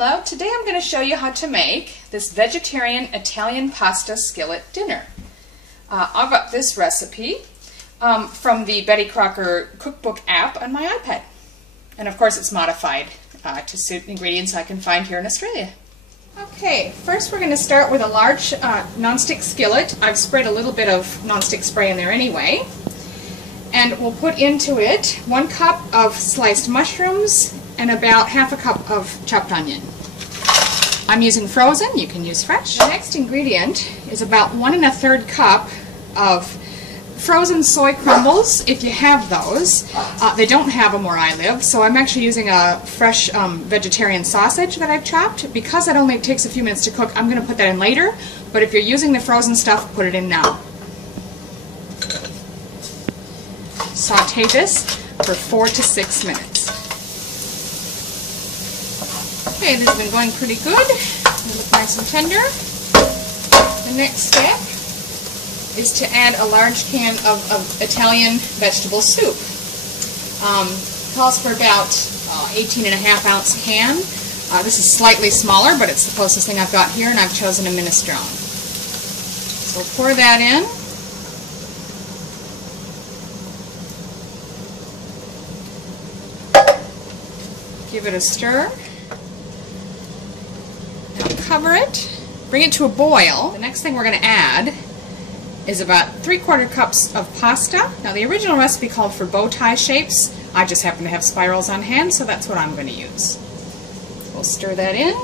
Hello, today I'm going to show you how to make this vegetarian Italian pasta skillet dinner. I got this recipe from the Betty Crocker cookbook app on my iPad. And of course it's modified to suit ingredients I can find here in Australia. Okay, first we're going to start with a large nonstick skillet. I've sprayed a little bit of nonstick spray in there anyway. And we'll put into it 1 cup of sliced mushrooms and about ½ cup of chopped onion. I'm using frozen, you can use fresh. The next ingredient is about 1 1/3 cup of frozen soy crumbles, if you have those. They don't have them where I live, so I'm actually using a fresh vegetarian sausage that I've chopped. Because that only takes a few minutes to cook, I'm going to put that in later, but if you're using the frozen stuff, put it in now. Saute this for 4 to 6 minutes. Okay, this has been going pretty good. They look nice and tender. The next step is to add a large can of Italian vegetable soup. Calls for about 18.5 ounce can. This is slightly smaller, but it's the closest thing I've got here, and I've chosen a minestrone. So pour that in. Give it a stir. Now cover it. Bring it to a boil. The next thing we're going to add is about 3/4 cups of pasta. Now the original recipe called for bow tie shapes. I just happen to have spirals on hand, so that's what I'm going to use. We'll stir that in.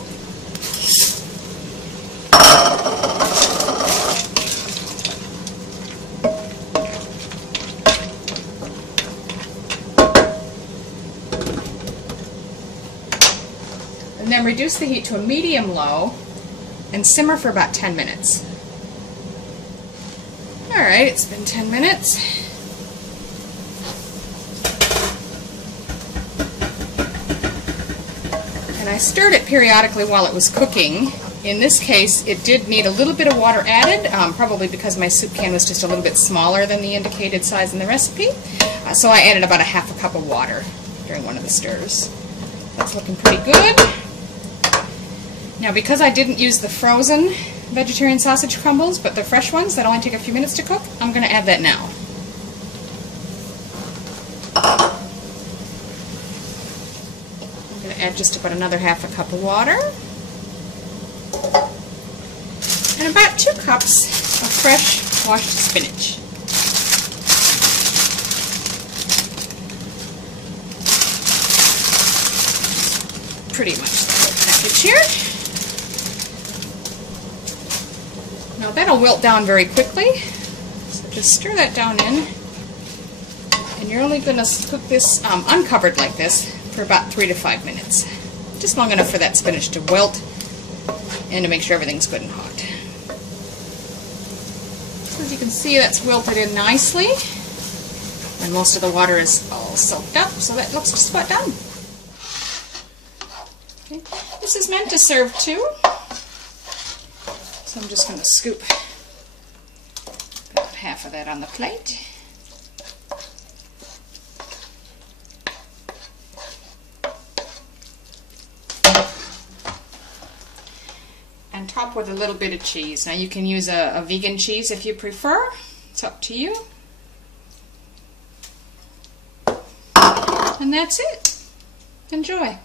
And then reduce the heat to a medium-low and simmer for about 10 minutes. Alright, it's been 10 minutes. And I stirred it periodically while it was cooking. In this case, it did need a little bit of water added, probably because my soup can was just a little bit smaller than the indicated size in the recipe. So I added about ½ cup of water during one of the stirs. That's looking pretty good. Now, because I didn't use the frozen vegetarian sausage crumbles, but the fresh ones that only take a few minutes to cook, I'm going to add that now. I'm going to add just about another ½ cup of water. And about 2 cups of fresh washed spinach. Pretty much the whole package here. Now that'll wilt down very quickly, so just stir that down in, and you're only going to cook this uncovered like this for about 3 to 5 minutes. Just long enough for that spinach to wilt and to make sure everything's good and hot. So as you can see, that's wilted in nicely, and most of the water is all soaked up, so that looks just about done. Okay. This is meant to serve too. So I'm just going to scoop about half of that on the plate. And top with a little bit of cheese. Now you can use a vegan cheese if you prefer. It's up to you. And that's it. Enjoy.